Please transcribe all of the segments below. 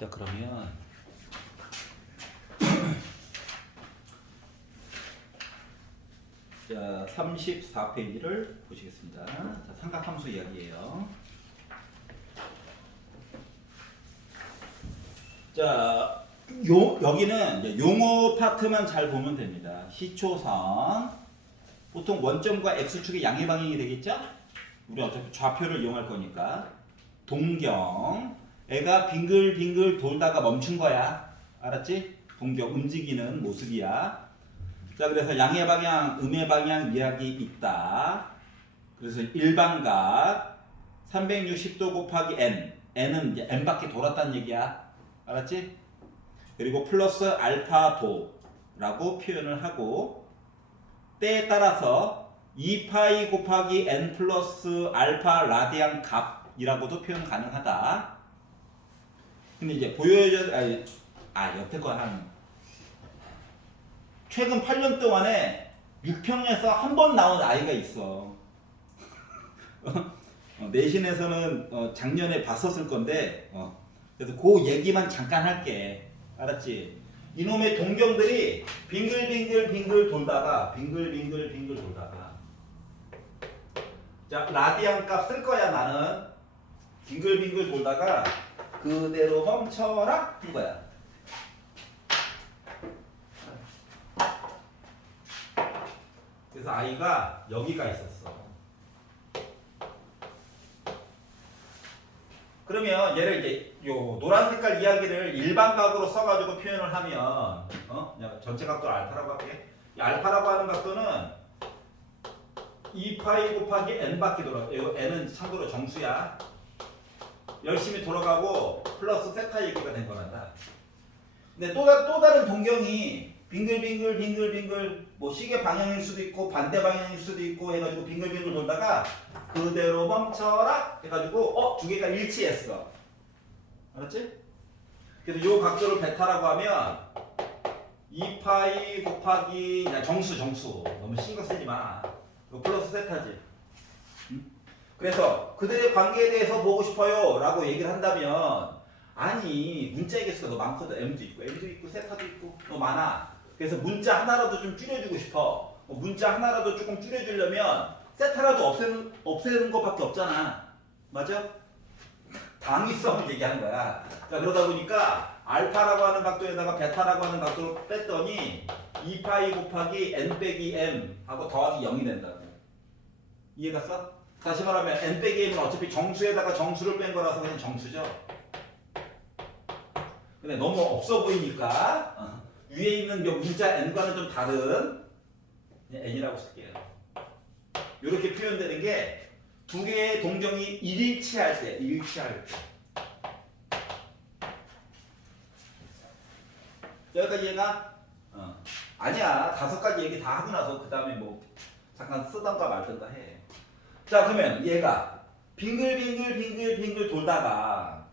자, 그러면 자, 34페이지를 보시겠습니다. 자, 삼각함수 이야기예요. 자, 여기는 이제 용어 파트만 잘 보면 됩니다. 시초선. 보통 원점과 x축의 양의 방향이 되겠죠? 우리 어차피 좌표를 이용할 거니까. 동경. 애가 빙글빙글 돌다가 멈춘 거야. 알았지? 동경, 움직이는 모습이야. 자, 그래서 양의 방향, 음의 방향 이야기 있다. 그래서 일반각 360도 곱하기 n. n은 이제 n밖에 돌았다는 얘기야. 알았지? 그리고 플러스 알파도라고 표현을 하고, 때에 따라서 2파이 곱하기 n 플러스 알파 라디안 값이라고도 표현 가능하다. 근데 이제 여태 거 최근 8년 동안에 6평에서 한 번 나온 아이가 있어. 내신에서는 작년에 봤었을 건데, 그래서 그 얘기만 잠깐 할게. 알았지? 이놈의 동경들이 빙글빙글 돌다가 자, 라디안 값 쓸 거야. 나는 빙글빙글 돌다가 그대로 멈춰라 이거야. 그래서 아이가 여기가 있었어. 그러면 얘를 이제 요 노란 색깔 이야기를 일반각으로 써가지고 표현을 하면, 그냥 전체 각도를 알파라고 할게. 이 알파라고 하는 각도는 2파이 곱하기 n밖에 돌아. n은 참고로 정수야. 열심히 돌아가고 플러스 세타 얘기가 된 거란다. 근데 또 다른 동경이 빙글빙글 뭐 시계 방향일 수도 있고 반대 방향일 수도 있고 해가지고 빙글빙글 돌다가 그대로 멈춰라 해가지고 두 개가 일치했어. 알았지? 그래서 요 각도를 베타라고 하면 2파이 곱하기 정수 너무 신경 쓰지 마. 이거 플러스 세타지. 그래서 그들의 관계에 대해서 보고 싶어요 라고 얘기를 한다면, 아니 문자의 개수가 너무 많거든. m도 있고 세타도 있고 너무 많아. 그래서 문자 하나라도 좀 줄여주고 싶어. 문자 하나라도 조금 줄여주려면 세타라도 없애는 것밖에 없잖아. 맞아? 당위성을 얘기하는 거야. 자, 그러다 보니까 알파라고 하는 각도에다가 베타라고 하는 각도를 뺐더니 2파이 곱하기 n 빼기 m 하고 더하기 0이 된다고. 이해갔어? 다시 말하면 n 빼기 m은 어차피 정수에다가 정수를 뺀 거라서 그냥 정수죠. 근데 너무 없어 보이니까 위에 있는 요 문자 n과는 좀 다른 그냥 n이라고 쓸게요. 이렇게 표현되는 게 두 개의 동경이 일치할 때. 여기까지 얘가? 아니야. 5가지 얘기 다 하고 나서 그 다음에 뭐 잠깐 쓰던가 말던가 해. 자, 그러면 얘가 빙글빙글 돌다가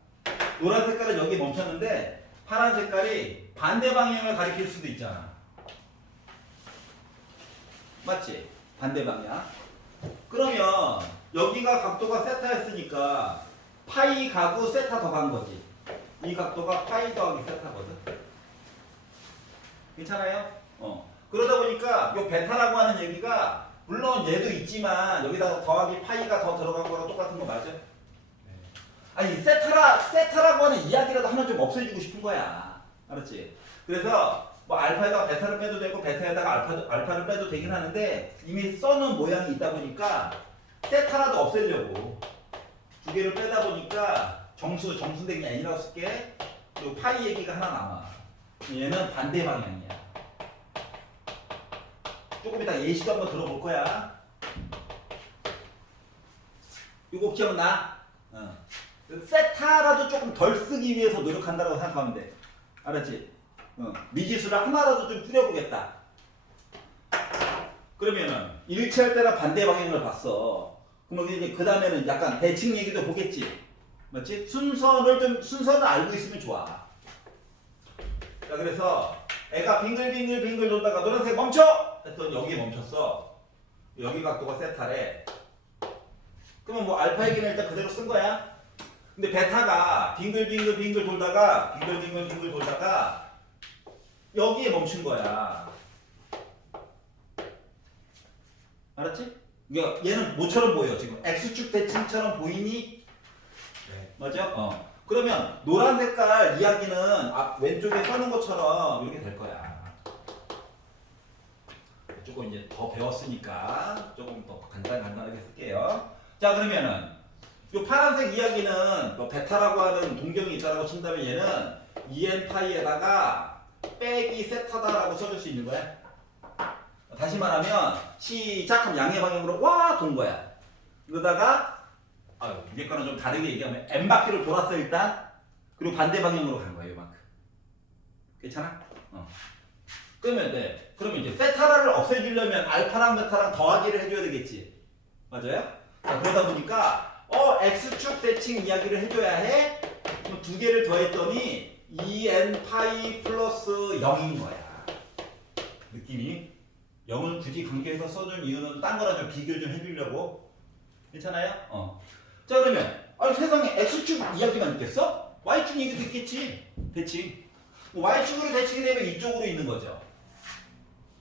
노란 색깔은 여기 멈췄는데 파란 색깔이 반대 방향을 가리킬 수도 있잖아. 맞지? 반대 방향. 그러면 여기가 각도가 세타였으니까 파이 가고 세타 더 간 거지. 이 각도가 파이 더하기 세타거든. 괜찮아요? 그러다 보니까 요 베타라고 하는 얘기가 물론 얘도 있지만 여기다가 더하기 파이가 더 들어간 거랑 똑같은 거 맞아? 아니 세타라고 하는 이야기라도 하나 좀 없애주고 싶은 거야. 알았지? 그래서 뭐 알파에다가 베타를 빼도 되고 베타에다가 알파를 빼도 되긴 하는데 이미 써놓은 모양이 있다 보니까 세타라도 없애려고 두 개를 빼다 보니까 정수된 게 아니라고 쓸게. 그리고 파이 얘기가 하나 남아. 얘는 반대 방향이야. 조금 이따 예시도 한번 들어볼 거야. 이거 기억나? 세타라도 조금 덜 쓰기 위해서 노력한다고 생각하면 돼. 알았지? 미지수를 하나라도 좀 줄여보겠다. 그러면은 일치할 때랑 반대 방향을 봤어. 그러면 이제 그 다음에는 약간 대칭 얘기도 보겠지. 맞지? 순서는 알고 있으면 좋아. 자, 그래서 애가 빙글빙글 돌다가 노란색 멈춰! 했더니 여기에 멈췄어. 여기 각도가 세타래. 그러면 뭐 알파 얘기는 일단 그대로 쓴 거야. 근데 베타가 빙글빙글 돌다가 빙글빙글 돌다가 여기에 멈춘 거야. 알았지? 그러니까 얘는 뭐처럼 보여? 지금 X축 대칭처럼 보이니? 네. 맞아? 그러면 노란 색깔 이야기는 왼쪽에 써는 것처럼 이렇게 될 거야. 조금 이제 더 배웠으니까 조금 더 간단하게 쓸게요. 자, 그러면은 이 파란색 이야기는 뭐 베타라고 하는 동경이 있다라고 친다면 얘는 en 파이에다가 빼기 세타다라고 써줄 수 있는 거야. 다시 말하면 시작 하면 양의 방향으로 와 돈 거야. 그러다가 위에 거는 좀 다르게 얘기하면 n 바퀴를 돌았어 일단. 그리고 반대 방향으로 간 거야 이만큼. 괜찮아? 그러면 이제 세타라를 없애주려면 알파랑 베타랑 더하기를 해줘야 되겠지. 맞아요? 자, 그러다 보니까 x축 대칭 이야기를 해줘야 해. 그럼 두 개를 더했더니 2n 파이 플러스 0인 거야. 느낌이? 0은 굳이 관계해서 써준 이유는 딴 거랑 좀 비교를 좀 해주려고. 괜찮아요? 자, 그러면 세상에 x축 이야기만 있겠어? y축 얘기도 있겠지. 대칭. y축으로 대칭이 되면 이쪽으로 있는 거죠.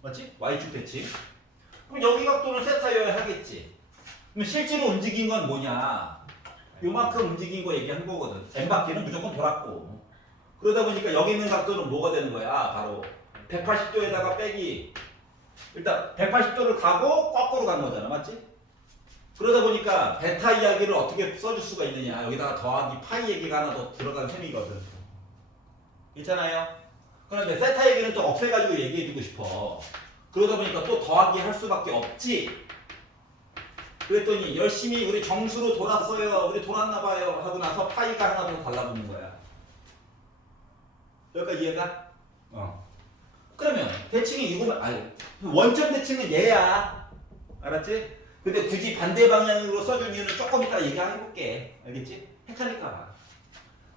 맞지? y축 대칭. 그럼 여기 각도는 세타여야 하겠지. 그럼 실제로 움직인 건 뭐냐? 요만큼 움직인 거 얘기한 거거든. n 바퀴는 무조건 돌았고. 그러다 보니까 여기 있는 각도는 뭐가 되는 거야? 바로 180도에다가 빼기. 일단 180도를 가고 거꾸로 간 거잖아. 맞지? 그러다 보니까 베타 이야기를 어떻게 써줄 수가 있느냐. 여기다가 더하기 파이 얘기가 하나 더 들어간 셈이거든. 괜찮아요? 그런데 세타 얘기는 또 없애가지고 얘기해주고 싶어. 그러다 보니까 또 더하기 할 수밖에 없지. 그랬더니 열심히 우리 정수로 돌았어요. 우리 돌았나봐요. 하고 나서 파이가 하나 더 달라붙는 거야. 여기까지 이해가? 그러면 대칭이 이거면 원점 대칭은 얘야. 알았지? 근데 굳이 반대 방향으로 써준 이유는 조금 이따 얘기해볼게. 알겠지? 헷갈릴까 봐.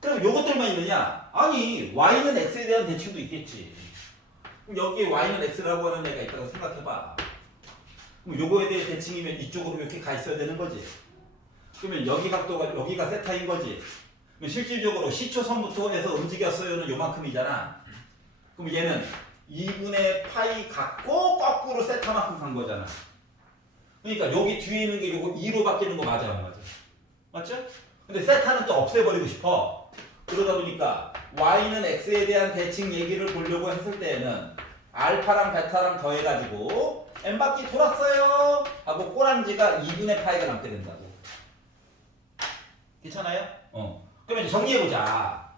그럼 요것들만 있느냐? 아니 y는 x에 대한 대칭도 있겠지. 그럼 여기에 y는 x라고 하는 애가 있다고 생각해봐. 그럼 요거에 대해 대칭이면 이쪽으로 이렇게 가 있어야 되는 거지. 그러면 여기 각도가 여기가 세타인 거지. 그럼 실질적으로 시초선부터 해서 움직였어요는 요만큼이잖아. 그럼 얘는 2분의 파이 갖고 거꾸로 세타만큼 간 거잖아. 그러니까 여기 뒤에 있는 게 요거 2로 바뀌는 거 맞아 안 맞아? 맞죠? 근데 세타는 또 없애버리고 싶어. 그러다 보니까 y는 x에 대한 대칭 얘기를 보려고 했을 때에는 알파랑 베타랑 더해가지고 n 바퀴 돌았어요 하고 꼬랑지가 2분의 파이가 남게 된다고. 괜찮아요? 그러면 이제 정리해보자.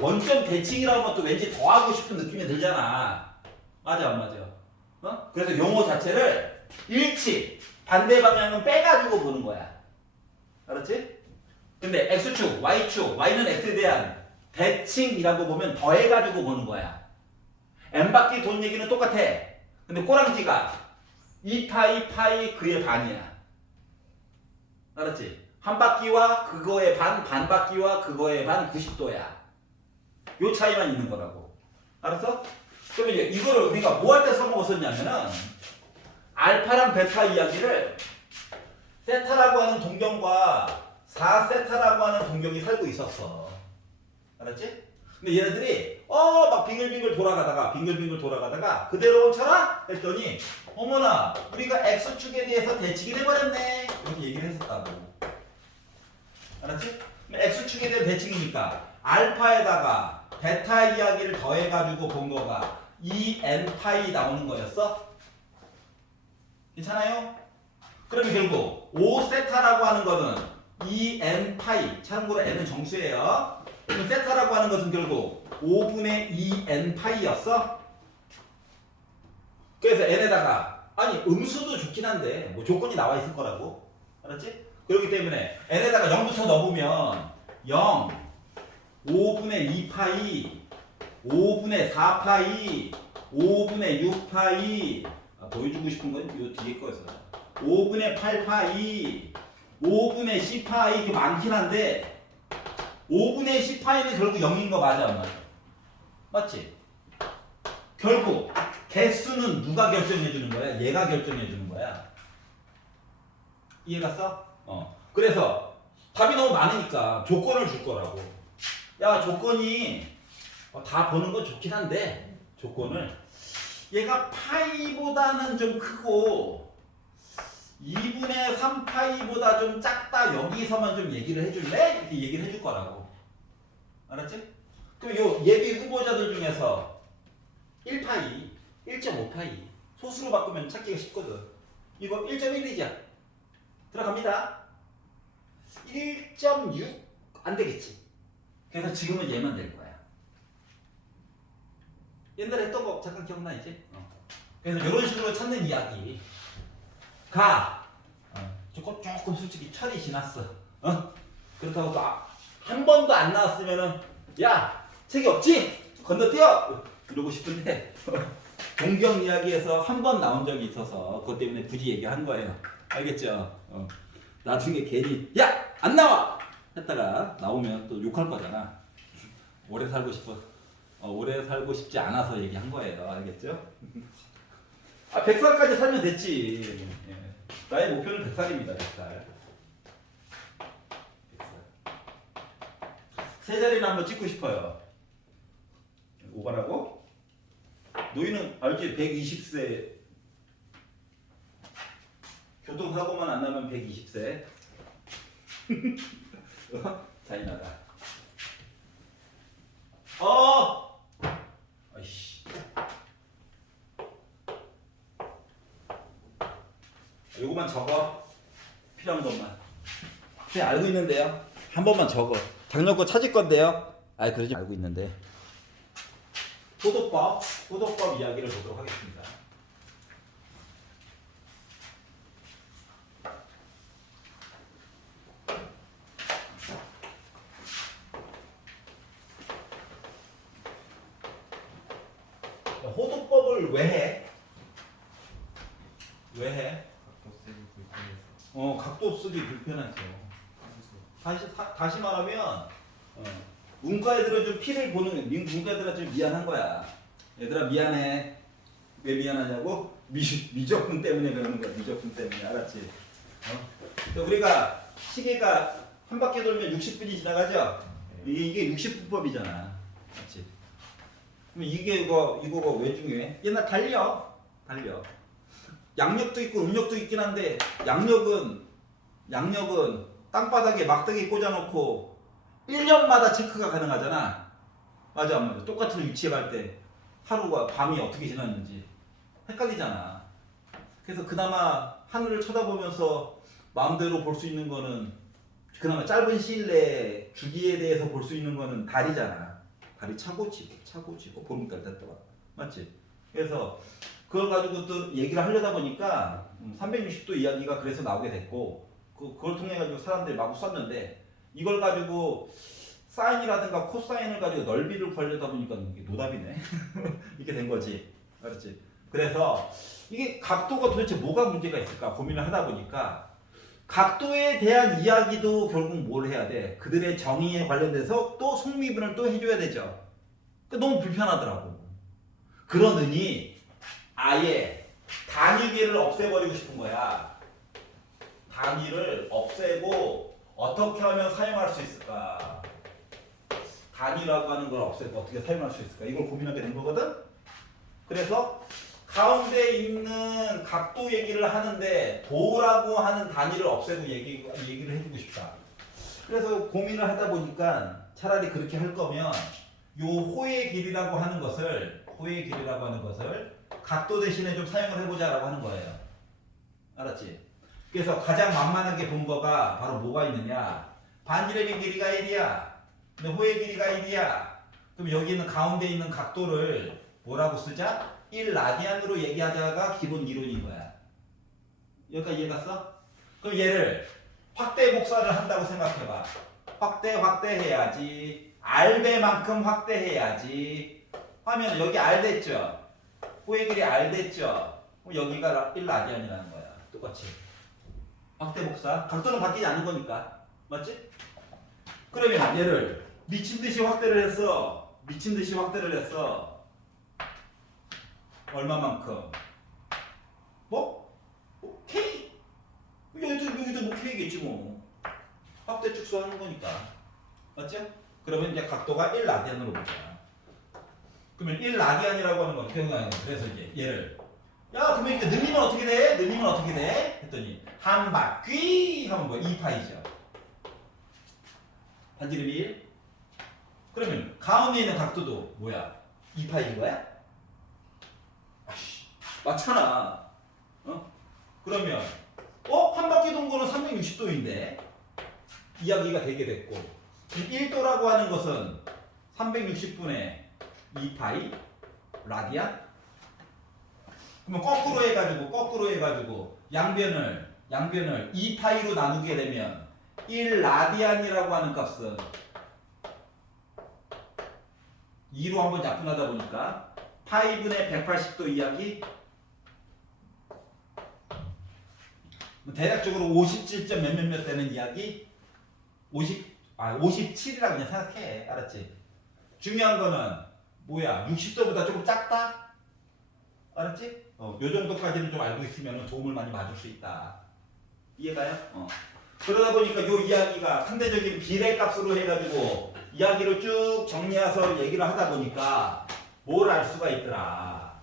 원점 대칭이라고 하면 또 왠지 더하고 싶은 느낌이 들잖아. 맞아 안 맞아? 그래서 용어 자체를 일치 반대 방향은 빼가지고 보는 거야. 알았지? 근데 x축, y축, y는 x에 대한 대칭이라고 보면 더해가지고 보는 거야. n바퀴 돈 얘기는 똑같아. 근데 꼬랑지가 2파이 파이 그의 반이야. 알았지? 한 바퀴와 그거의 반 바퀴와 그거의 반 90도야. 요 차이만 있는 거라고. 알았어? 그러면 이제 이거를 우리가 뭐 할 때 써먹었었냐면은 알파랑 베타 이야기를 세타라고 하는 동경과 4세타라고 하는 동경이 살고 있었어. 알았지? 근데 얘네들이 막 빙글빙글 돌아가다가 그대로 멈춰라 했더니 어머나 우리가 x축에 대해서 대칭이 돼버렸네 이렇게 얘기를 했었다고. 알았지? x축에 대한 대칭이니까 알파에다가 베타 이야기를 더해가지고 본 거가 2n 파이 나오는 거였어? 괜찮아요? 그러면 결국 5세타라고 하는 거는 2n 파이, 참고로 n은 정수예요. 그럼 세타라고 하는 것은 결국 5분의 2n 파이였어? 그래서 n에다가 음수도 좋긴 한데 뭐 조건이 나와 있을 거라고. 알았지? 그렇기 때문에 n에다가 0부터 넣어보면 0, 5분의 2파이, 5분의 4파이, 5분의 6파이 보여주고 싶은 건 이 뒤에 거였어. 5분의 8파이, 5분의 10파이 이렇게 많긴 한데 5분의 10파이는 결국 0인 거 맞아 안 맞아? 맞지? 결국 개수는 누가 결정해 주는 거야? 얘가 결정해 주는 거야. 이해갔어? 그래서 답이 너무 많으니까 조건을 줄 거라고. 야, 조건이 다 보는 건 좋긴 한데 조건을 얘가 파이보다는 좀 크고 2분의 3파이보다 좀 작다. 여기서만 좀 얘기를 해줄래? 이렇게 얘기를 해줄 거라고. 알았지? 그럼 요 예비 후보자들 중에서 1파이, 1.5파이 소수로 바꾸면 찾기가 쉽거든. 이거 1.1이죠. 들어갑니다. 1.6 안 되겠지. 그래서 지금은 얘만 될 거야. 옛날에 했던 거 잠깐 기억나 이제? 그래서 이런 식으로 찾는 이야기가 조금 솔직히 철이 지났어. 그렇다고 또 한 번도 안 나왔으면은 야 책이 없지? 건너뛰어! 이러고 싶은데 동경 이야기에서 한 번 나온 적이 있어서 그것 때문에 굳이 얘기한 거예요. 알겠죠? 나중에 괜히 야! 안 나와! 했다가 나오면 또 욕할 거잖아. 오래 살고 싶어. 오래 살고 싶지 않아서 얘기한 거예요. 알겠죠? 100살까지 살면 됐지. 예. 나의 목표는 100살입니다. 100살. 세 자리는 한번 찍고 싶어요. 오바라고? 너희는 알지? 120세. 교통사고만 안 나면 120세. 잔인하다. 아이씨. 요거만 적어. 필요한 것만. 그냥 알고 있는데요. 한 번만 적어. 작년 거 찾을 건데요. 그러지 알고 있는데. 호도법 이야기를 보도록 하겠습니다. 호도법을 왜 해? 왜 해? 각도 쓰기 불편해서. 다시 말하면 문과 애들은 좀 피를 보는 문과 애들은 좀 미안한 거야. 얘들아 미안해. 왜 미안하냐고? 미적분 때문에 그러는 거야. 미적분 때문에. 알았지? 우리가 시계가 한 바퀴 돌면 60분이 지나가죠? 이게 60분법이잖아. 맞지? 그럼 이거가 왜 중요해? 옛날 달력. 양력도 있고 음력도 있긴 한데 양력은 땅바닥에 막대기 꽂아놓고 1년마다 체크가 가능하잖아. 맞아 안 맞아? 똑같은 위치에 갈 때 하루가 밤이 어떻게 지났는지 헷갈리잖아. 그래서 그나마 하늘을 쳐다보면서 마음대로 볼 수 있는 거는 그나마 짧은 시일 내에 주기에 대해서 볼 수 있는 거는 달이잖아. 달이 차고 지고 보름달 됐다가 맞지? 그래서 그걸 가지고 또 얘기를 하려다 보니까 360도 이야기가 그래서 나오게 됐고 그걸 통해 가지고 사람들이 마구 썼는데 이걸 가지고 사인이라든가 코사인을 가지고 넓이를 구하려다 보니까 이게 노답이네. 이렇게 된 거지. 알았지? 그래서 이게 각도가 도대체 뭐가 문제가 있을까 고민을 하다 보니까 각도에 대한 이야기도 결국 뭘 해야 돼? 그들의 정의에 관련돼서 또 속미분을 또 해줘야 되죠. 너무 불편하더라고. 그러느니 아예 단위계를 없애버리고 싶은 거야. 단위를 없애고 어떻게 하면 사용할 수 있을까? 단위라고 하는 걸 없애고 어떻게 사용할 수 있을까? 이걸 고민하게 된 거거든? 그래서 가운데 있는 각도 얘기를 하는데 도라고 하는 단위를 없애고 얘기를 해주고 싶다. 그래서 고민을 하다 보니까 차라리 그렇게 할 거면 요 호의 길이라고 하는 것을 각도 대신에 좀 사용을 해보자라고 하는 거예요. 알았지? 그래서 가장 만만하게 본 거가 바로 뭐가 있느냐? 반지름의 길이가 1이야. 근데 호의 길이가 1이야. 그럼 여기 있는 가운데 있는 각도를 뭐라고 쓰자? 1라디안으로 얘기하자가 기본 이론인 거야. 여기까지 이해갔어? 그럼 얘를 확대 복사를 한다고 생각해봐. 확대해야지. R배만큼 확대해야지. 하면 여기 R 됐죠? 호의 길이 R 됐죠? 그럼 여기가 1라디안이라는 거야. 똑같이. 확대 복사. 각도는 바뀌지 않는 거니까. 맞지? 그러면 얘를 미친 듯이 확대를 했어. 얼마만큼? K? 여기도 뭐 K겠지 뭐. 확대 축소하는 거니까. 맞죠? 그러면 이제 각도가 1라디안으로 보자. 그러면 1라디안이라고 하는 건 어떻게 생각하냐? 그래서 이제 얘를 야 그러면 이게 늘리면 어떻게 돼? 늘리면 어떻게 돼? 했더니 한 바퀴 하면 뭐 2파이죠. 반지름이 1. 그러면 가운데 있는 각도도 뭐야? 2파이인 거야? 아씨 맞잖아. 어? 그러면 한 바퀴 동거는 360도인데 이야기가 되게 됐고 1도라고 하는 것은 360분의 2파이 라디안? 그러면 거꾸로 해가지고 양변을 2파이로 나누게 되면 1라디안이라고 하는 값은 2로 한번 약분하다 보니까 파이분의 180도 이야기 대략적으로 57점 몇몇몇 되는 이야기 57이라고 그냥 생각해. 알았지? 중요한 거는 뭐야? 60도보다 조금 작다? 알았지? 요 정도까지는 좀 알고 있으면 도움을 많이 받을 수 있다. 이해가요? 그러다 보니까 요 이야기가 상대적인 비례값으로 해가지고 이야기를 쭉 정리해서 얘기를 하다 보니까 뭘 알 수가 있더라.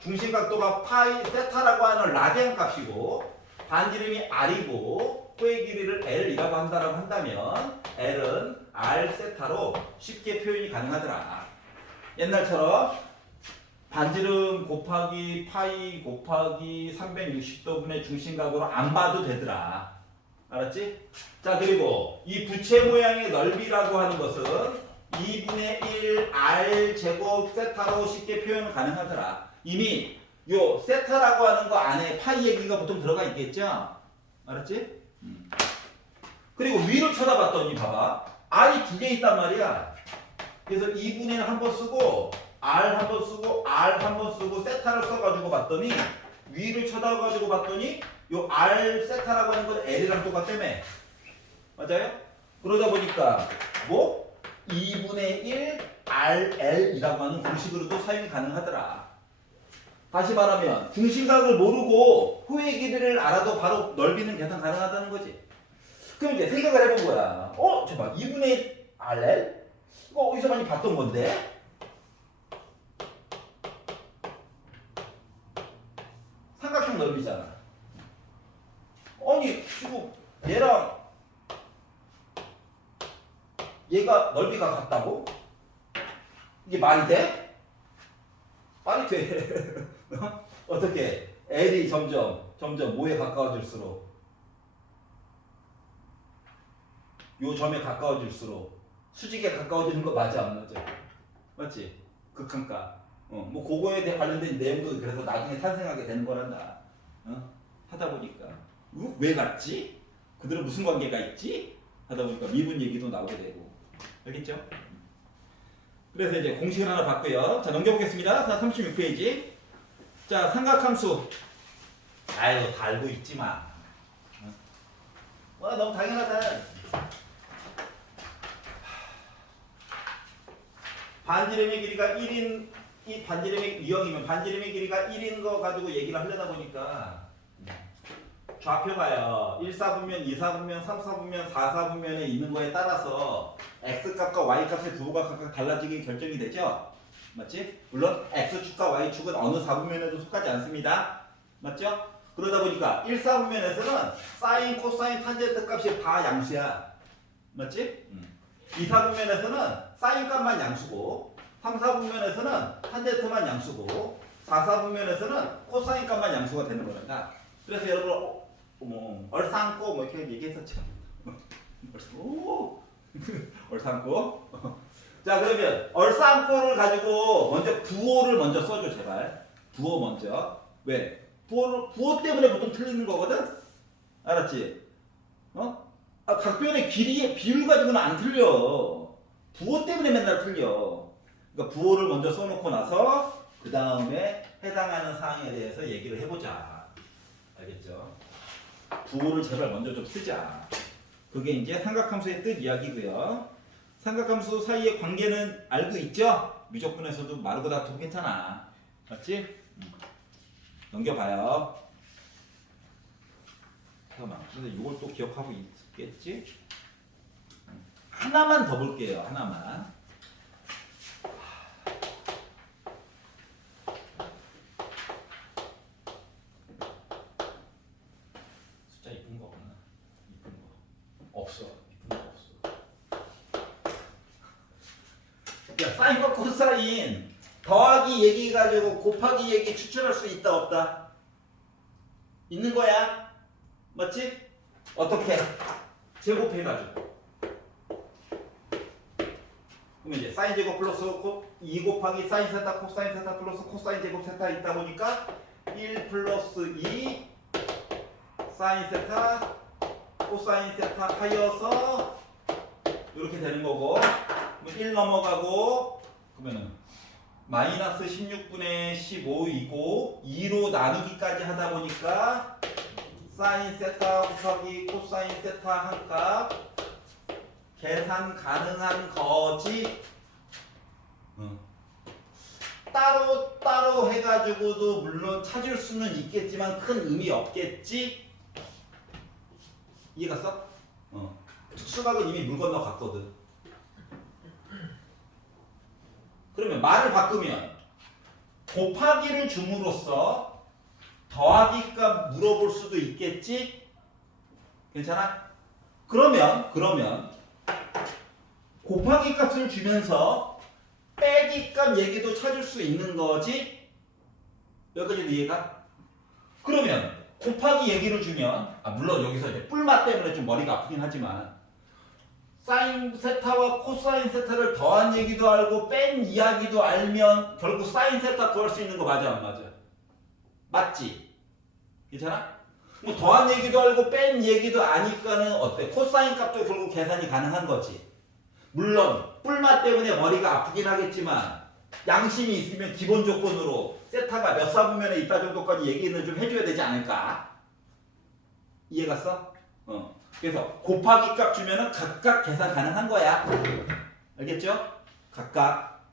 중심각도가 파이 세타라고 하는 라디안 값이고 반지름이 R이고 호의 길이를 L이라고 한다면 L은 R 세타로 쉽게 표현이 가능하더라. 옛날처럼 반지름 곱하기 파이 곱하기 360도분의 중심각으로 안 봐도 되더라. 알았지? 자 그리고 이 부채 모양의 넓이라고 하는 것은 2분의 1 R 제곱 세타로 쉽게 표현 가능하더라. 이미 요 세타라고 하는 거 안에 파이 얘기가 보통 들어가 있겠죠? 알았지? 그리고 위를 쳐다봤더니 봐봐. R이 두 개 있단 말이야. 그래서 2분의 1 한 번 쓰고 R 한 번 쓰고 R 한 번 쓰고 세타를 써가지고 봤더니 위를 쳐다가지고 봤더니 요 R 세타라고 하는 건 L이랑 똑같다며. 맞아요? 그러다 보니까 뭐 2분의 1 RL이라고 하는 공식으로도 사용이 가능하더라. 다시 말하면 중심각을 모르고 호의 길이를 알아도 바로 넓이는 계산 가능하다는 거지. 그럼 이제 생각을 해본 거야. 잠깐 2분의 1 RL? 이거 어디서 많이 봤던 건데? 삼각형 넓이잖아. 아니 지금 얘랑 얘가 넓이가 같다고? 이게 말이 돼? 말이 돼. 어떻게? L이 점점 5에 가까워질수록 요 점에 가까워질수록 수직에 가까워지는 거 맞아 안 맞아? 맞지? 극한가. 뭐 그거에 대해 관련된 내용도 그래서 나중에 탄생하게 되는 거란다. 하다 보니까 왜 같지? 그들은 무슨 관계가 있지? 하다 보니까 미분 얘기도 나오게 되고. 알겠죠? 그래서 이제 공식을 하나 봤고요. 자 넘겨보겠습니다. 자 36페이지. 자 삼각함수. 아이고 다 알고 있지만. 와 너무 당연하다. 반지름의 길이가 1인 이 반지름의 유형이면 반지름의 길이가 1인 거 가지고 얘기를 하려다 보니까 좌표가요 1사분면, 2사분면, 3사분면, 4사분면에 있는 거에 따라서 x값과 y값의 부호가 각각 달라지게 결정이 되죠? 맞지? 물론 x축과 y축은 어느 사분면에도 속하지 않습니다. 맞죠? 그러다 보니까 1사분면에서는 사인, 코사인, 탄젠트 값이 다 양수야. 맞지? 2사분면에서는 사인 값만 양수고 3사분면에서는 탄젠트만 양수고 4사분면에서는 코사인 값만 양수가 되는 거란다. 그래서 여러분 얼싸안고 뭐 이렇게 얘기했었죠. 얼싸안고. 자 그러면 얼싸안고를 가지고 먼저 부호를 먼저 써줘 제발. 부호 먼저. 왜? 부호 때문에 보통 틀리는 거거든. 알았지? 각변의 길이의 비율 가지고는 안 틀려. 부호 때문에 맨날 틀려. 그러니까 부호를 먼저 써놓고 나서 그 다음에 해당하는 사항에 대해서 얘기를 해보자. 알겠죠? 부호를 제발 먼저 좀 쓰자. 그게 이제 삼각함수의 뜻 이야기고요. 삼각함수 사이의 관계는 알고 있죠? 미적분에서도 마르고 닥터고 괜찮아. 맞지? 넘겨봐요. 잠깐만. 근데 이걸 또 기억하고 있겠지? 하나만 더 볼게요. 하나만. 숫자 이쁜 거 없나? 이쁜 거 없어. 이쁜 거 없어. 야, 사인과 코사인 더하기 얘기 가지고 곱하기 얘기 추출할 수 있다 없다? 있는 거야. 맞지? 어떻게? 제곱해가지고. 그러면 이제 사인 제곱 플러스 2 곱하기 사인 세타 코사인 세타 플러스 코사인 제곱 세타 있다 보니까 1 플러스 2 사인 세타 코사인 세타 하여서 이렇게 되는 거고, 1 넘어가고 그러면은 마이너스 16분의 15이고 2로 나누기까지 하다 보니까 사인 세타 곱하기 코사인 세타 한 값 계산 가능한 거지. 따로 해가지고도 물론 찾을 수는 있겠지만 큰 의미 없겠지. 이해갔어? 수학은 이미 물 건너 갔거든. 그러면 말을 바꾸면 곱하기를 줌으로써 더하기 값 물어볼 수도 있겠지? 괜찮아? 그러면 곱하기 값을 주면서 빼기 값 얘기도 찾을 수 있는 거지? 여기까지도 이해가? 그러면 곱하기 얘기를 주면, 물론 여기서 이제 뿔맛 때문에 좀 머리가 아프긴 하지만 사인 세타와 코사인 세타를 더한 얘기도 알고 뺀 이야기도 알면 결국 사인 세타 구할 수 있는 거 맞아 안 맞아? 맞지? 괜찮아? 뭐 더한 얘기도 알고 뺀 얘기도 아니까는 어때? 코사인 값도 결국 계산이 가능한 거지. 물론 뿔맛 때문에 머리가 아프긴 하겠지만 양심이 있으면 기본 조건으로 세타가 몇 사분면에 있다 정도까지 얘기는 좀 해줘야 되지 않을까? 이해갔어? 그래서 곱하기 값 주면은 각각 계산 가능한 거야. 알겠죠? 각각.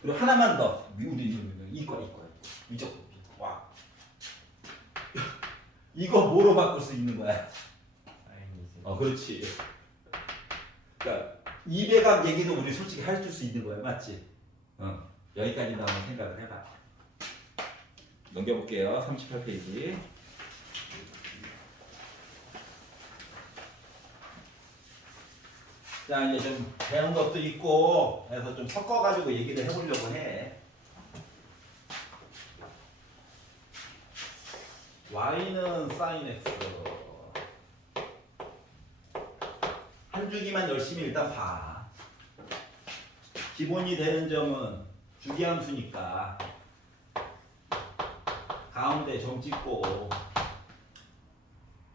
그리고 하나만 더. 우리 이거 위적. 와. 이거 뭐로 바꿀 수 있는 거야? 그렇지. 그러니까 2배각 얘기도 우리 솔직히 해줄 수 있는 거야, 맞지? 여기까지도 한번 생각을 해봐. 넘겨볼게요. 38페이지. 자, 이제 좀 배운 것도 있고 해서 좀 섞어가지고 얘기를 해보려고 해. y는 sin x. 한 주기만 열심히 일단 봐. 기본이 되는 점은 주기함수니까 가운데 점 찍고,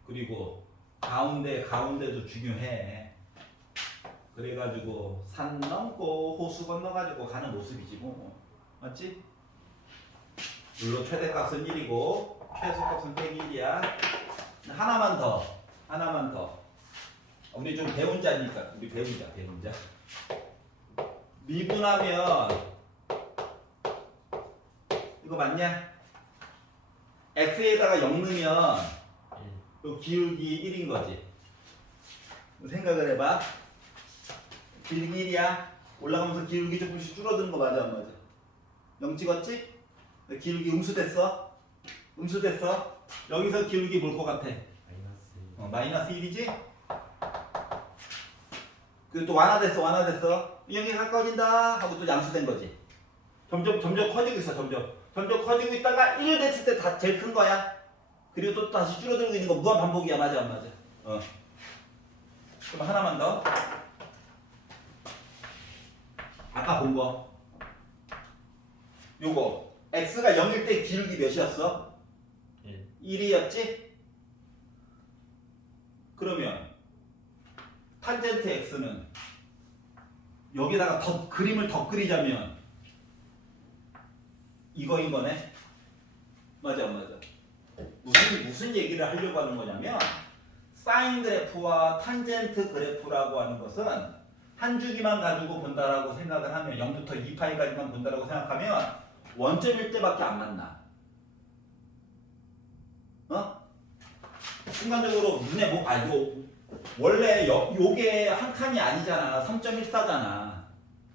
그리고 가운데도 중요해. 그래가지고 산 넘고 호수 건너가지고 가는 모습이지 뭐. 맞지? 물론 최대값은 1이고 최소값은 101이야. 하나만 더. 우리 좀 배운 자니까 우리 배운 자. 미분하면 이거 맞냐? x에다가 0 넣으면 요 기울기 1인 거지. 생각을 해봐. 기울기 1이야. 올라가면서 기울기 조금씩 줄어드는 거 맞아 안 맞아? 0 찍었지? 기울기 음수됐어. 여기서 기울기 뭘 것 같아? 마이너스 1이지? 그 또 완화됐어. 여기 가까워진다 하고 또 양수된 거지. 점점 커지고 있어. 점점 커지고 있다가 1 됐을 때 다 제일 큰 거야. 그리고 또 다시 줄어들고 있는 거 무한 반복이야. 맞아 안 맞아? 그럼 하나만 더. 아까 본 거. 요거 x가 0일 때 기울기 몇이었어? 1이었지? 그러면 탄젠트 x는 여기다가 그림을 더 그리자면 이거인 거네? 맞아 안 맞아? 무슨 얘기를 하려고 하는 거냐면 사인 그래프와 탄젠트 그래프라고 하는 것은 한 주기만 가지고 본다라고 생각을 하면 0부터 2파이까지만 본다라고 생각하면 원점일 때밖에 안 만나. 순간적으로 눈에 이거 원래 요게 한 칸이 아니잖아. 3.14잖아.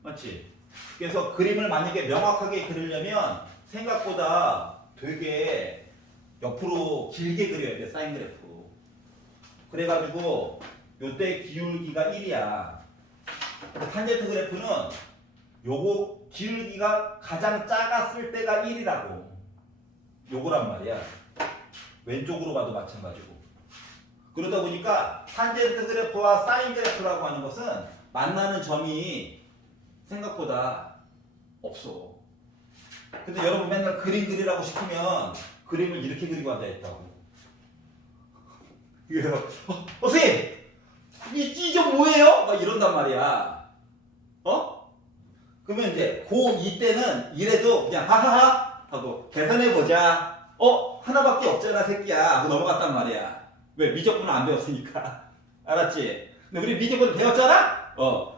맞지? 그래서 그림을 만약에 명확하게 그리려면 생각보다 되게 옆으로 길게 그려야 돼. 사인 그래프. 그래가지고 요때 기울기가 1이야. 탄젠트 그래프는 요거 기울기가 가장 작았을 때가 1이라고. 요거란 말이야. 왼쪽으로 봐도 마찬가지고. 그러다 보니까 탄젠트 그래프와 사인 그래프라고 하는 것은 만나는 점이 생각보다 없어. 근데 여러분 맨날 그림 그리라고 시키면 그림을 이렇게 그리고 앉아있다고. 그래서 선생님! 이 점 뭐예요? 막 이런단 말이야. 그러면 이제 고2 때는 이래도 그냥 하하하 하고 계산해보자. 하나밖에 없잖아 새끼야 하고 넘어갔단 말이야. 왜? 미적분을 안 배웠으니까. 알았지? 근데 우리 미적분 배웠잖아?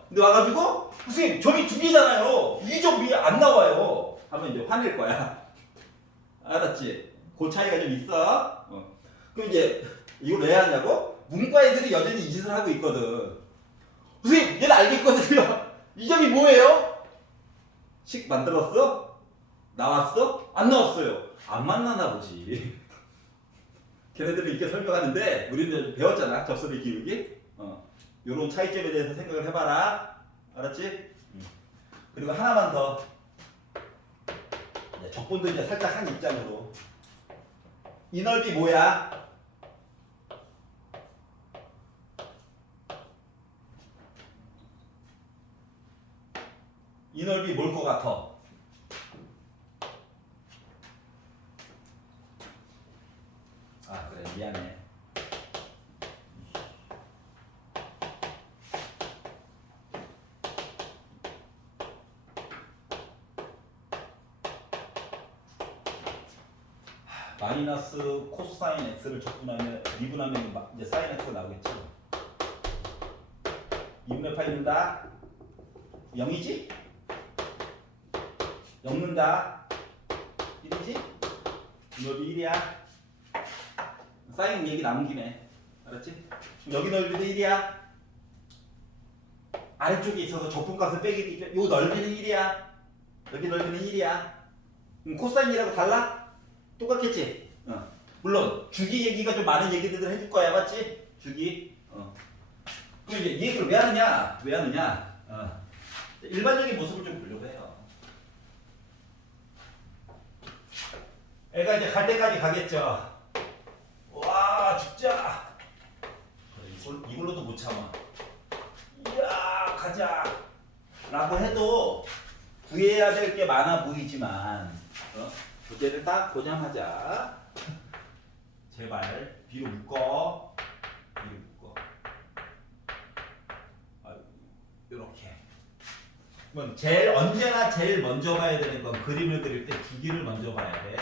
근데 와가지고 선생님 점이 두 개잖아요. 이 점 위에 안 나와요. 하면 이제 화낼 거야. 알았지? 그 차이가 좀 있어. 그럼 이제 이걸 왜 하냐고? 문과 애들이 여전히 이 짓을 하고 있거든. 선생님 얘는 알겠거든요. 이 점이 뭐예요? 식 만들었어? 나왔어? 안 나왔어요. 안 만나나 보지. 걔네들은 이렇게 설명하는데 우리는 배웠잖아. 접선의 기울기. 요런 차이점에 대해서 생각을 해봐라. 알았지? 그리고 하나만 더. 적분도 이제 살짝 한 입장으로. 이 넓이 뭐야? 이 넓이 뭘 것 같아? 아 그래 미안해. 마이너스 코사인 x를 적분하면 미분하면 이제 사인 x가 나오겠죠. 2분의 파이 넣는다. 0이지? 0 넣는다. 1이지? 넓이 1이야. 사인 얘기 남은 김에. 알았지? 여기 넓이도 1이야. 아래쪽에 있어서 적분값을 빼기 때문에 요 넓이는 1이야. 여기 넓이는 1이야. 그럼 코사인이라고 달라? 똑같겠지? 물론 주기 얘기가 좀 많은 얘기들을 해줄 거야. 맞지? 주기. 그럼 이제 이 얘기를 왜 하느냐? 왜 하느냐? 일반적인 모습을 좀 보려고 해요. 애가 이제 갈 때까지 가겠죠. 와 죽자. 이걸로도 못 참아. 이야 가자. 라고 해도 구해야 될 게 많아 보이지만 부제를 딱 고정하자. 제발 뒤로 묶어. 뒤로 묶어. 이렇게. 그럼 언제나 제일 먼저 봐야 되는 건 그림을 그릴 때 주기를 먼저 봐야 돼.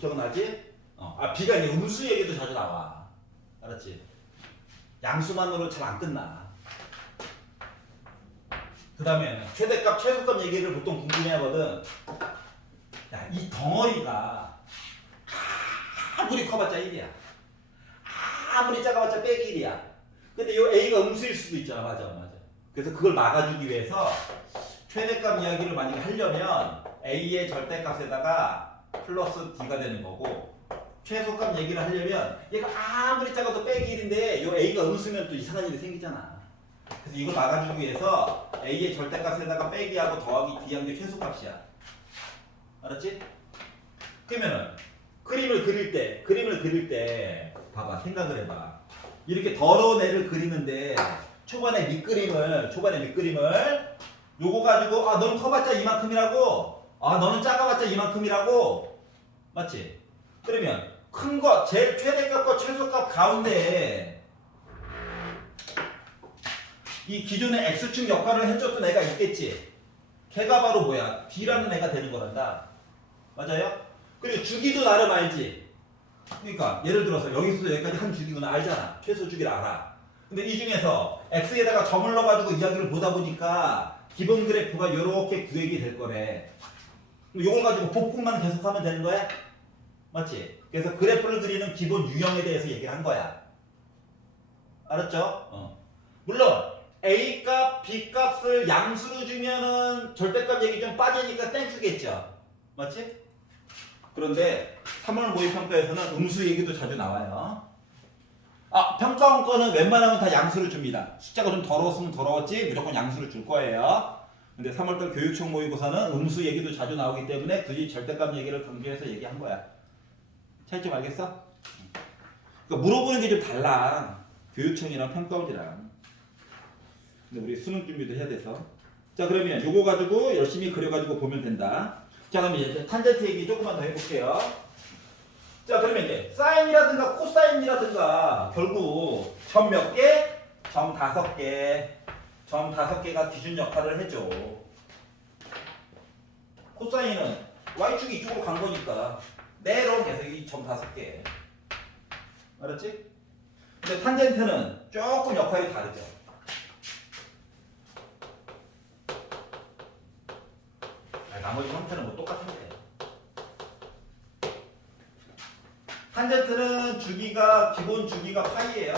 기억나지? B가 이제 음수 얘기도 자주 나와. 알았지? 양수만으로 잘 안 끝나. 그 다음에 최대값, 최소값 얘기를 보통 궁금해하거든. 야, 이 덩어리가 아무리 커봤자 1이야. 아무리 작아봤자 빼기 1이야. 근데 요 A가 음수일 수도 있잖아. 맞아. 그래서 그걸 막아주기 위해서 최대값 이야기를 만약에 하려면 A의 절대값에다가 플러스 D가 되는 거고, 최소값 얘기를 하려면 얘가 아무리 작아도 빼기 1인데 요 A가 음수면 또 이상한 일이 생기잖아. 그래서 이걸 막아주기 위해서 A의 절대값에다가 빼기하고 더하기 D한 게 최소값이야. 알았지? 그러면은 그림을 그릴 때 봐봐. 생각을 해봐. 이렇게 더러운 애를 그리는데 초반에 밑그림을 요거 가지고 너는 커봤자 이만큼이라고, 너는 작아봤자 이만큼이라고. 맞지? 그러면 큰 거 제일 최대값과 최소값 가운데에 이 기존의 X축 역할을 해줬던 애가 있겠지. 걔가 바로 뭐야? D라는 애가 되는 거란다. 맞아요? 그리고 주기도 나름 알지. 그러니까 예를 들어서 여기서도 여기까지 한 주기구나 알잖아. 최소 주기를 알아. 근데 이 중에서 X에다가 점을 넣어가지고 이야기를 보다 보니까 기본 그래프가 이렇게 구획이 될 거래. 요걸 가지고 복분만 계속하면 되는 거야? 맞지? 그래서 그래프를 그리는 기본 유형에 대해서 얘기를 한 거야. 알았죠? 물론 A 값, B 값을 양수로 주면은 절대값 얘기 좀 빠지니까 땡큐겠죠. 맞지? 그런데 3월 모의평가에서는 음수 얘기도 자주 나와요. 평가원 거는 웬만하면 다 양수를 줍니다. 숫자가 좀 더러웠으면 더러웠지 무조건 양수를 줄 거예요. 근데 3월달 교육청 모의고사는 음수 얘기도 자주 나오기 때문에 굳이 절대값 얘기를 강조해서 얘기한 거야. 차이점 알겠어? 그러니까 물어보는 게 좀 달라. 교육청이랑 평가원이랑. 근데 우리 수능 준비도 해야 돼서. 자, 그러면 요거 가지고 열심히 그려가지고 보면 된다. 자, 그럼 이제 탄젠트 얘기 조금만 더 해볼게요. 자, 그러면 이제 사인이라든가 코사인이라든가 결국 점 몇 개? 점 5개. 점 5개가 기준 역할을 해줘. 코사인은 y축이 이쪽으로 간 거니까 내려오면서 이 점 5개. 알았지? 근데 탄젠트는 조금 역할이 다르죠. 나머지 형태는 뭐 똑같은데. 탄젠트는 주기가 기본 주기가 파이예요.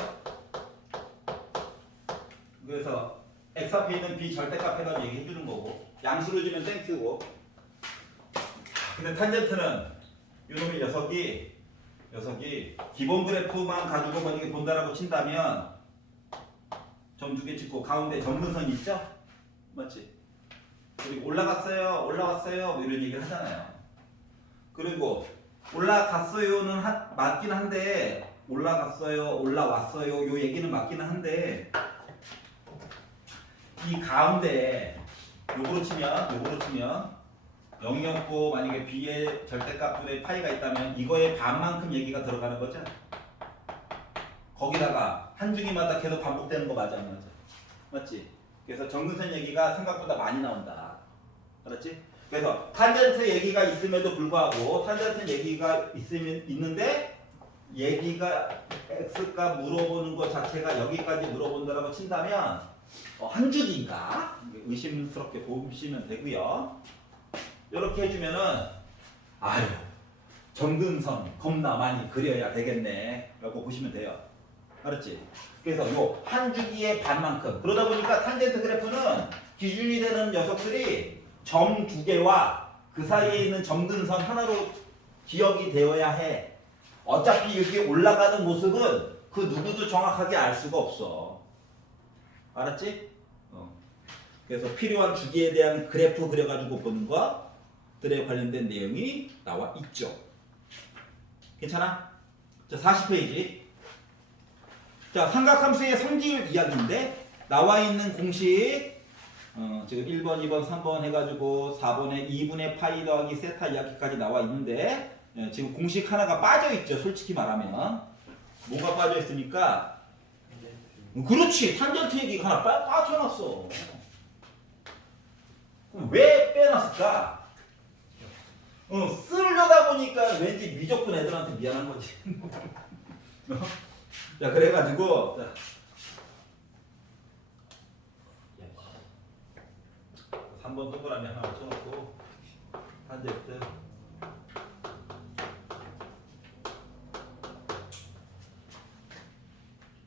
그래서 x 앞에 있는 b 절대값 해가지고 얘기해 주는 거고 양수로 주면 땡큐고. 근데 탄젠트는 요놈의 녀석이 기본 그래프만 가지고 만약에 본다라고 친다면 점 2개 찍고 가운데 점근선이 있죠? 맞지? 그리고 올라갔어요 뭐 이런 얘기를 하잖아요. 그리고 올라갔어요는 맞긴 한데 올라갔어요 올라왔어요 요 얘기는 맞기는 한데 이 가운데 요거로 치면 0이었고 만약에 b의 절대값들의 파이가 있다면 이거의 반만큼 얘기가 들어가는 거죠. 거기다가 한 주기마다 계속 반복되는 거 맞아 안 맞아? 맞지? 그래서 정근선 얘기가 생각보다 많이 나온다. 알았지? 그래서 탄젠트 얘기가 있음에도 불구하고 탄젠트 얘기가 있는데 얘기가 x값 물어보는 것 자체가 여기까지 물어본다라고 친다면 한 주기인가? 의심스럽게 보시면 되고요. 이렇게 해주면은 아유 정근선 겁나 많이 그려야 되겠네 라고 보시면 돼요. 알았지? 그래서 요 한 주기의 반만큼 그러다 보니까 탄젠트 그래프는 기준이 되는 녀석들이 점 2개와 그 사이에 있는 점근선 하나로 기억이 되어야 해. 어차피 이렇게 올라가는 모습은 그 누구도 정확하게 알 수가 없어. 알았지? 그래서 필요한 주기에 대한 그래프 그려가지고 보는 것들에 관련된 내용이 나와 있죠. 괜찮아? 자, 40페이지. 자, 삼각함수의 성질 이야기인데 나와 있는 공식 지금 1번, 2번, 3번 해가지고 4번에 2분의 파이 더하기 세타 이야기까지 나와 있는데 지금 공식 하나가 빠져 있죠. 솔직히 말하면 뭐가 빠져 있으니까 그렇지 탄젠트 얘기가 하나 빠져놨어. 그럼 왜 빼놨을까? 쓰려다 보니까 왠지 미적분 애들한테 미안한 거지. 자, 그래가지고 3번 동그라미 하나 쳐놓고 탄젠트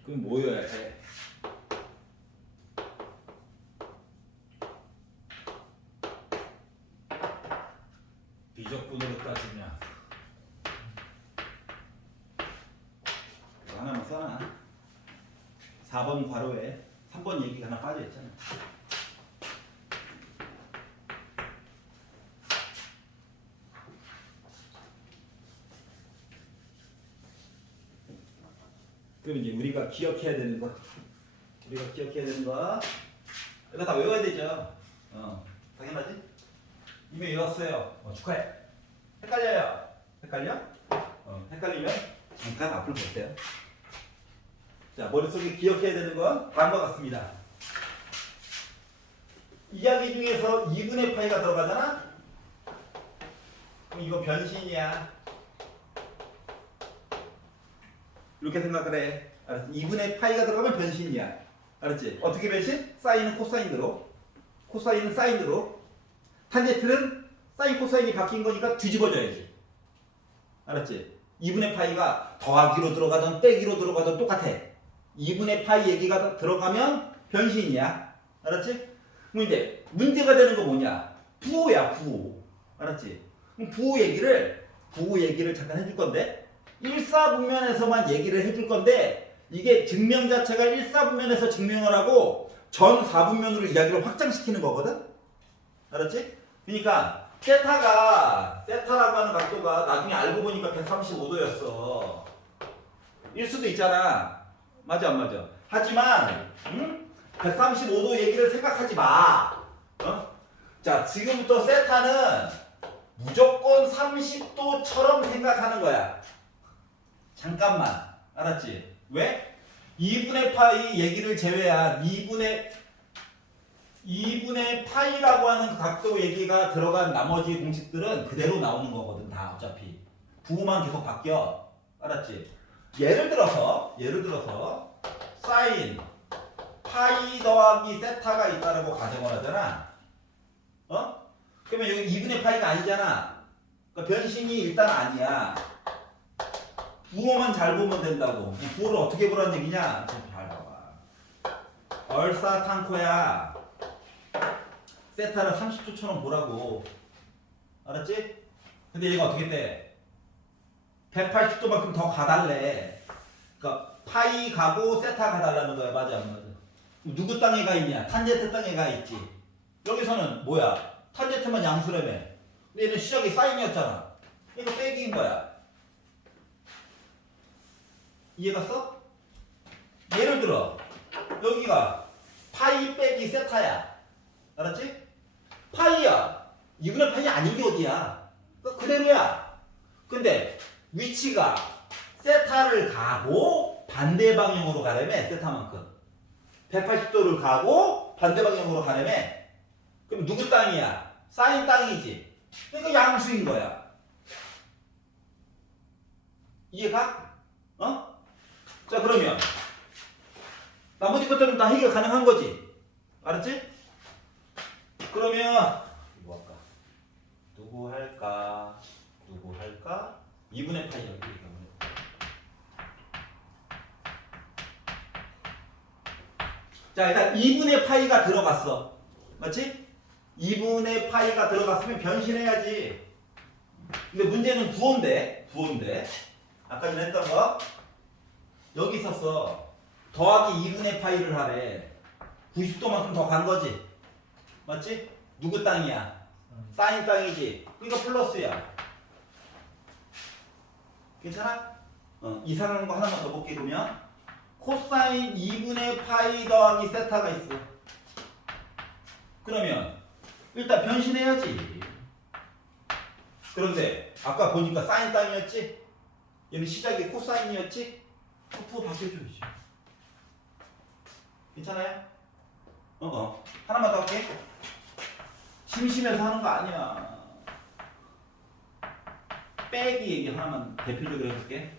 그럼 뭐여야 해? 비적분으로 따지면 이거 하나만 써놔. 4번 괄호에 3번 얘기가 하나 빠져있잖아. 그럼 이제 우리가 기억해야 되는 거 이거 다 외워야 되죠. 당연하지? 이미 외웠어요. 축하해. 헷갈려요. 헷갈려? 헷갈리면 잠깐 앞을 보세요. 자, 머릿속에 기억해야 되는 건 다음과 같습니다. 이야기 중에서 2분의 파이가 들어가잖아? 그럼 이거 변신이야. 이렇게 생각을 해. 알았지? 2분의 파이가 들어가면 변신이야. 알았지? 어떻게 변신? 사인은 코사인으로, 코사인은 사인으로, 탄젠트는 사인 코사인이 바뀐 거니까 뒤집어져야지. 알았지? 2분의 파이가 더하기로 들어가든 빼기로 들어가든 똑같아. 2분의 파이 얘기가 들어가면 변신이야. 알았지? 그럼 이제 문제가 되는 거 뭐냐? 부호야, 부호. 알았지? 그럼 부호 얘기를 잠깐 해줄 건데, 1사분면에서만 얘기를 해줄 건데, 이게 증명 자체가 1사분면에서 증명을 하고 전 4분면으로 이야기를 확장시키는 거거든? 알았지? 그러니까 세타라고 하는 각도가 나중에 알고 보니까 135도였어. 일 수도 있잖아. 맞아 안 맞아? 하지만 135도 얘기를 생각하지 마. 자, 지금부터 세타는 무조건 30도처럼 생각하는 거야. 잠깐만. 알았지? 왜? 2분의 파이 얘기를 제외한 2분의 파이라고 하는 각도 얘기가 들어간 나머지 공식들은 그대로 나오는 거거든. 다 어차피. 부호만 계속 바뀌어. 알았지? 예를 들어서 사인 파이 더하기 세타가 있다라고 가정을 하잖아. 그러면 여기 2분의 파이가 아니잖아. 그러니까 변신이 일단 아니야. 부호만 잘 보면 된다고. 부호를 어떻게 보라는 얘기냐? 잘 봐봐. 얼사탄코야. 세타를 30초처럼 보라고. 알았지? 근데 얘가 어떻게 돼? 180도만큼 더 가달래. 그러니까 파이 가고 세타 가달라는 거야. 맞아 안 맞아? 누구 땅에 가 있냐? 탄젠트 땅에 가 있지. 여기서는 뭐야? 탄젠트만 양수라며. 근데 얘는 시작이 사인이었잖아. 그러니까 빼기인 거야. 이해갔어? 예를 들어 여기가 파이 빼기 세타야. 알았지? 파이야. 2분의 파이 아닌 게 어디야? 그대로야. 근데 위치가 세타를 가고 반대 방향으로 가려면 세타만큼 180도를 가고 반대 방향으로 가려면 그럼 누구 땅이야? 사인 땅이지. 그러니까 양수인 거야. 이해가? 자, 그러면 나머지 것들은 다 해결 가능한 거지. 알았지? 그러면 이거 할까? 누구 할까? 2분의 파이 여기 때문에. 자, 일단 2분의 파이가 들어갔어. 맞지? 2분의 파이가 들어갔으면 변신해야지. 근데 문제는 부호인데. 아까 전에 했던 거 여기 있었어. 더하기 2분의 파이를 하래. 90도만큼 더 간 거지. 맞지? 누구 땅이야? 사인 땅이지. 그러니까 플러스야. 괜찮아? 이상한 거 하나만 더 볼게. 그러면 코사인 2분의 파이 더하기 세타가 있어. 그러면 일단 변신해야지. 그런데 아까 보니까 사인 땅이었지? 얘는 시작이 코사인이었지? 부호 바뀌어줘야지. 괜찮아요? 하나만 더 할게. 심심해서 하는 거 아니야. 빼기 얘기 하나만 대표적으로 해볼게.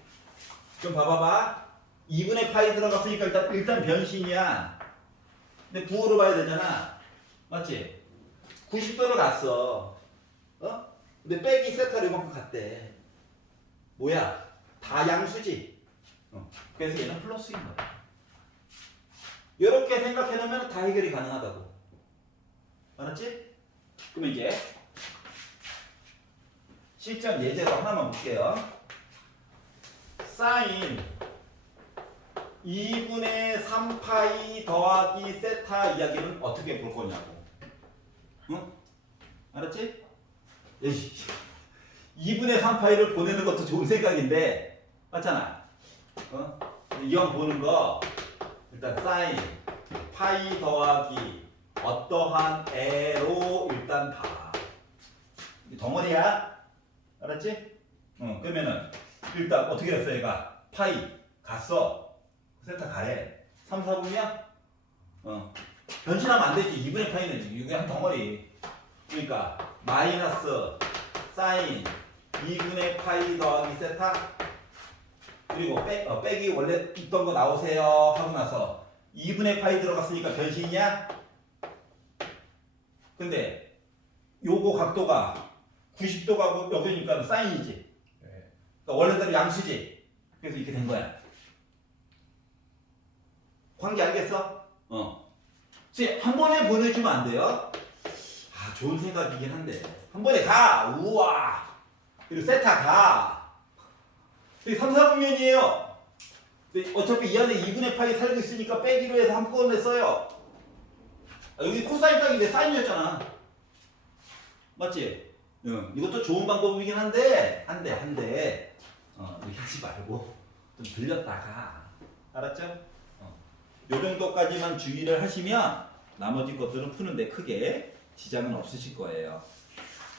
좀 봐봐봐. 2분의 파이 들어갔으니까 일단 변신이야. 근데 부호로 봐야 되잖아. 맞지? 90도로 갔어. 근데 빼기 세타로 이만큼 갔대. 뭐야? 다 양수지? 그래서 얘는 플러스인 거야. 이렇게 생각해 놓으면 다 해결이 가능하다고. 알았지? 그럼 이제 실전 예제로 하나만 볼게요. 사인 2분의 3파이 더하기 세타 이야기는 어떻게 볼 거냐고. 알았지? 2분의 3파이를 보내는 것도 좋은 생각인데 맞잖아. 이왕 보는 거 일단 사인 파이 더하기 어떠한 애로 일단 봐. 덩어리야. 알았지? 그러면은 일단 어떻게 됐어 얘가? 파이 갔어. 세타 가래. 3, 4분이야? 변신하면 안 되지. 2분의 파이는 이게 한 덩어리. 그러니까 마이너스 사인 2분의 파이 더하기 세타 그리고 빼기 원래 있던 거 나오세요 하고 나서 2분의 파이 들어갔으니까 변신이야? 근데 요거 각도가 90도가 여기니까 사인이지. 네. 그러니까 원래대로 양수지. 그래서 이렇게 된 거야. 관계 알겠어? 한 번에 보내주면 안 돼요? 아, 좋은 생각이긴 한데. 한 번에 가! 우와! 그리고 세타 가! 여기 3, 4분면이에요. 어차피 이 안에 2분의 파이 살고 있으니까 빼기로 해서 한꺼번에 써요. 아, 여기 코사인 딱인데 사인이었잖아. 맞지? 응. 이것도 좋은 방법이긴 한데, 이렇게 하지 말고 좀 들렸다가. 알았죠? 요 정도까지만 주의를 하시면 나머지 것들은 푸는데 크게 지장은 없으실 거예요.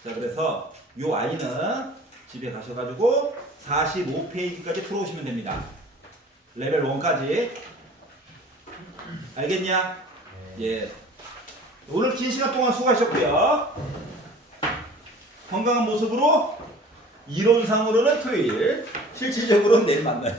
자, 그래서 요 i는 집에 가셔가지고 45페이지까지 풀어오시면 됩니다. 레벨 1까지. 알겠냐? 예. 오늘 긴 시간 동안 수고하셨고요. 건강한 모습으로 이론상으로는 토요일, 실질적으로는 내일 만나요.